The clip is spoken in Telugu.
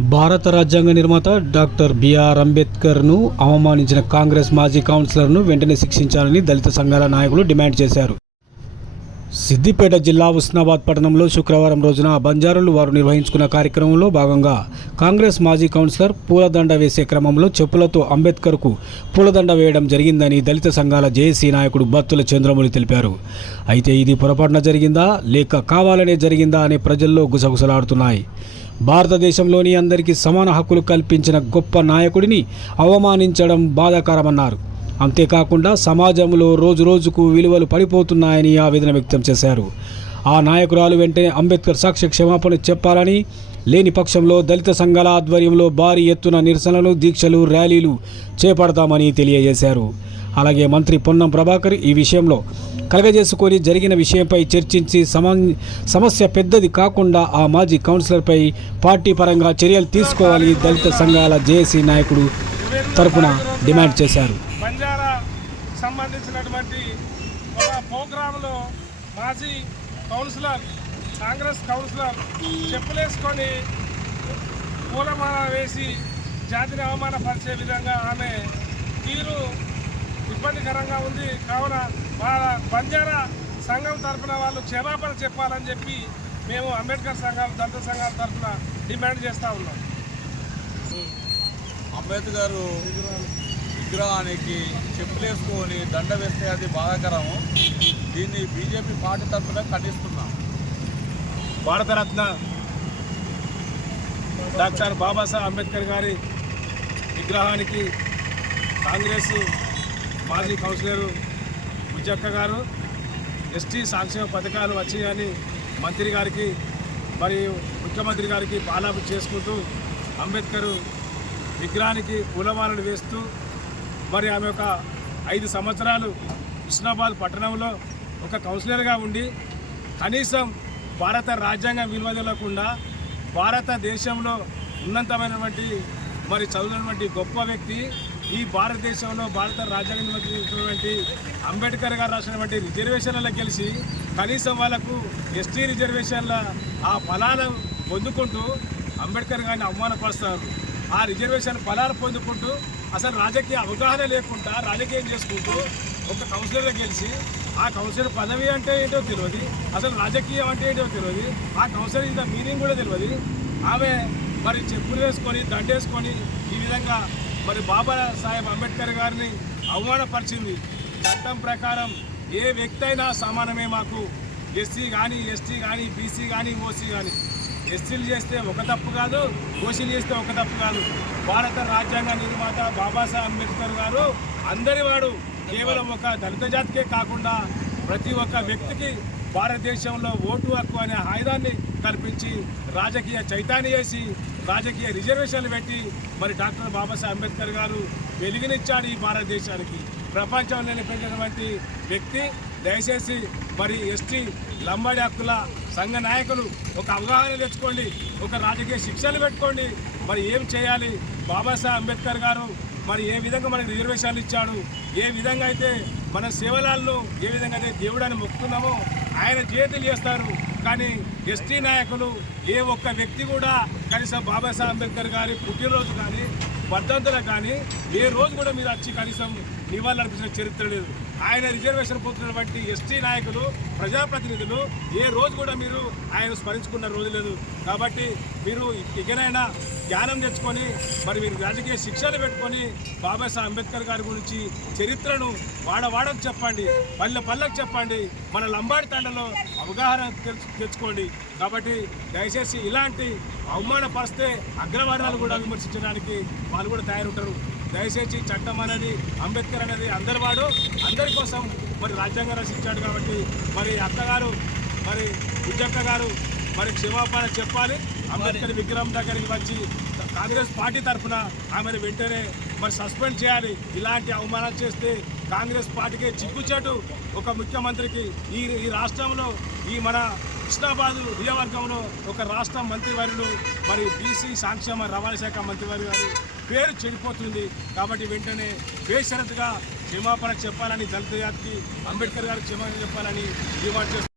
భారత రాజ్యాంగ నిర్మాత డాక్టర్ బిఆర్ అంబేద్కర్ను అవమానించిన కాంగ్రెస్ మాజీ కౌన్సిలర్ను వెంటనే శిక్షించాలని దళిత సంఘాల నాయకులు డిమాండ్ చేశారు. సిద్దిపేట జిల్లా ఉస్నాబాద్ పట్టణంలో శుక్రవారం రోజున బంజారులు వారు నిర్వహించుకున్న కార్యక్రమంలో భాగంగా కాంగ్రెస్ మాజీ కౌన్సిలర్ పూలదండ వేసే క్రమంలో చెప్పులతో అంబేద్కర్కు పూలదండ వేయడం జరిగిందని దళిత సంఘాల జేఏసీ నాయకుడు బత్తుల చంద్రమౌళి తెలిపారు. అయితే ఇది పొరపాటున జరిగిందా? లేక కావాలనే జరిగిందా అనే ప్రజల్లో గుసగుసలాడుతున్నాయి. భారతదేశంలోని అందరికీ సమాన హక్కులు కల్పించిన గొప్ప నాయకుడిని అవమానించడం బాధాకరమన్నారు. అంతేకాకుండా సమాజంలో రోజు రోజుకు విలువలు పడిపోతున్నాయని ఆవేదన వ్యక్తం చేశారు. ఆ నాయకురాలు వెంటనే అంబేద్కర్ సాక్ష్య క్షమాపణ చెప్పాలని లేని పక్షంలో దళిత సంఘాల ఆధ్వర్యంలో భారీ ఎత్తున నిరసనలు దీక్షలు ర్యాలీలు చేపడతామని తెలియజేశారు. అలాగే మంత్రి పొన్నం ప్రభాకర్ ఈ విషయంలో కలగజేసుకొని జరిగిన విషయంపై చర్చించి సమస్య పెద్దది కాకుండా ఆ మాజీ కౌన్సిలర్పై పార్టీ పరంగా చర్యలు తీసుకోవాలి దళిత సంఘాల జేఏసీ నాయకుడు తరపున డిమాండ్ చేశారు. సంబంధించినటువంటి ఒక ప్రోగ్రాంలో మాజీ కౌన్సిలర్ కాంగ్రెస్ కౌన్సిలర్ చెప్పులేసుకొని పూలమాల వేసి జాతిని అవమానపరిచే విధంగా ఆమె తీరు ఇబ్బందికరంగా ఉంది. కావున వాళ్ళ బంజారా సంఘం తరఫున వాళ్ళు క్షమాపణ చెప్పాలని చెప్పి మేము అంబేద్కర్ సంఘాలు దళిత సంఘాల తరఫున డిమాండ్ చేస్తూ ఉన్నాం. అంబేద్కర్ విగ్రహానికి చెప్పులేసుకొని దండ వేస్తే అది బాధాకరము. దీన్ని బీజేపీ పార్టీ తరఫున ఖండిస్తున్నాం. భారతరత్న డాక్టర్ బాబాసాహెబ్ అంబేద్కర్ గారి విగ్రహానికి కాంగ్రెస్ మాజీ కౌన్సిలర్ ముజక్క గారు ఎస్టీ సంక్షేమ పథకాలు వచ్చాయని మంత్రి గారికి మరియు ముఖ్యమంత్రి గారికి పాలాపు చేసుకుంటూ అంబేద్కర్ విగ్రహానికి పూలమాలలు వేస్తూ మరి ఆమె ఒక ఐదు సంవత్సరాలు హుస్నాబాద్ పట్టణంలో ఒక కౌన్సిలర్గా ఉండి కనీసం భారత రాజ్యాంగం విలువ భారతదేశంలో ఉన్నతమైనటువంటి మరి చదువునటువంటి గొప్ప వ్యక్తి ఈ భారతదేశంలో భారత రాజ్యాంగం అంబేద్కర్ గారు రాసినటువంటి రిజర్వేషన్లలో గెలిచి కనీసం వాళ్ళకు ఎస్టీ రిజర్వేషన్ల ఆ ఫలాలు పొందుకుంటూ అంబేద్కర్ గారిని అవమానపరుస్తారు. ఆ రిజర్వేషన్ ఫలాలు పొందుకుంటూ అసలు రాజకీయ అవగాహన లేకుండా రాజకీయం చేసుకుంటూ ఒక కౌన్సిలర్గా గెలిచి ఆ కౌన్సిలర్ పదవి అంటే ఏంటో తెలియదు. అసలు రాజకీయం అంటే ఏంటో తెలియదు. ఆ కౌన్సిలర్ ఇంత మీనింగ్ కూడా తెలియదు. ఆమె మరి చెప్పులు వేసుకొని దండేసుకొని ఈ విధంగా మరి బాబా సాహెబ్ అంబేద్కర్ గారిని అవమానపరిచింది. చట్టం ప్రకారం ఏ వ్యక్తి అయినా సమానమే మాకు. ఎస్సీ కానీ ఎస్టీ కానీ బీసీ కానీ ఓసీ కానీ ఎస్సీలు చేస్తే ఒక తప్పు కాదు ఓసీలు చేస్తే ఒక తప్పు కాదు. భారత రాజ్యాంగ నిర్మాత బాబాసాహెబ్ అంబేద్కర్ గారు అందరి వాడు కేవలం ఒక దళిత జాతికే కాకుండా ప్రతి ఒక్క వ్యక్తికి భారతదేశంలో ఓటు హక్కు అనే ఆయుధాన్ని కల్పించి రాజకీయ చైతన్య చేసి రాజకీయ రిజర్వేషన్లు పెట్టి మరి డాక్టర్ బాబాసాహెబ్ అంబేద్కర్ గారు వెలుగునిచ్చాడు ఈ భారతదేశానికి. ప్రపంచంలో నిలిపినటువంటి వ్యక్తి దయచేసి మరి ఎస్టీ లంబాడి హక్కుల సంఘ నాయకులు ఒక అవగాహన తెచ్చుకోండి ఒక రాజకీయ శిక్షలు పెట్టుకోండి. మరి ఏం చేయాలి? బాబాసాహెబ్ అంబేద్కర్ గారు మరి ఏ విధంగా మనకి రిజర్వేషన్లు ఇచ్చాడు? ఏ విధంగా అయితే మన సేవలాల్లో ఏ విధంగా అయితే దేవుడని మొక్కుతున్నామో ఆయన చేతులు చేస్తారు. కానీ ఎస్టీ నాయకులు ఏ ఒక్క వ్యక్తి కూడా కనీసం బాబాసాహెబ్ అంబేద్కర్ గారి పుట్టినరోజు కానీ వర్ధంతులకు కానీ ఏ రోజు కూడా మీరు వచ్చి కనీసం నివాళులర్పించిన చరిత్ర లేదు. ఆయన రిజర్వేషన్ పొందుతున్నటువంటి ఎస్టీ నాయకులు ప్రజాప్రతినిధులు ఏ రోజు కూడా మీరు ఆయన స్మరించుకున్న రోజు లేదు. కాబట్టి మీరు ఇకనైనా జ్ఞానం తెచ్చుకొని మరి మీరు రాజకీయ శిక్షలు పెట్టుకొని బాబాసాహెబ్ అంబేద్కర్ గారి గురించి చరిత్రను వాడవాడకు చెప్పండి పల్లె పల్లెకు చెప్పండి మన లంబాడి తండలో అవగాహన తెచ్చుకోండి. కాబట్టి దయచేసి ఇలాంటి అవమానపరిస్తే అగ్రవర్ణాలు కూడా విమర్శించడానికి వాళ్ళు కూడా తయారుంటారు. దయచేసి చట్టం అనేది అంబేద్కర్ అనేది అందరి వాడు అందరి కోసం మరి రాజ్యాంగం రచించాడు కాబట్టి మరి అత్తగారు మరి బుజ్జక్క గారు మరి క్షమాపణ చెప్పాలి. అంబేద్కర్ విగ్రహం దగ్గరికి వచ్చి కాంగ్రెస్ పార్టీ తరఫున ఆమెను వెంటనే మరి సస్పెండ్ చేయాలి. ఇలాంటి అవమానాలు చేస్తే కాంగ్రెస్ పార్టీకి చిక్కుచాటు ఒక ముఖ్యమంత్రికి. ఈ ఈ రాష్ట్రంలో ఈ మన కృష్ణాబాద్ నియోజకవర్గంలో ఒక రాష్ట్ర మంత్రివర్యులు మరి బీసీ సంక్షేమ రవాణా శాఖ మంత్రివర్య గారి పేరు చెడిపోతుంది. కాబట్టి వెంటనే బేషరతుగా క్షమాపణ చెప్పాలని దళిత జాతికి అంబేద్కర్ గారికి క్షమాపణ చెప్పాలని డిమాండ్ చేస్తారు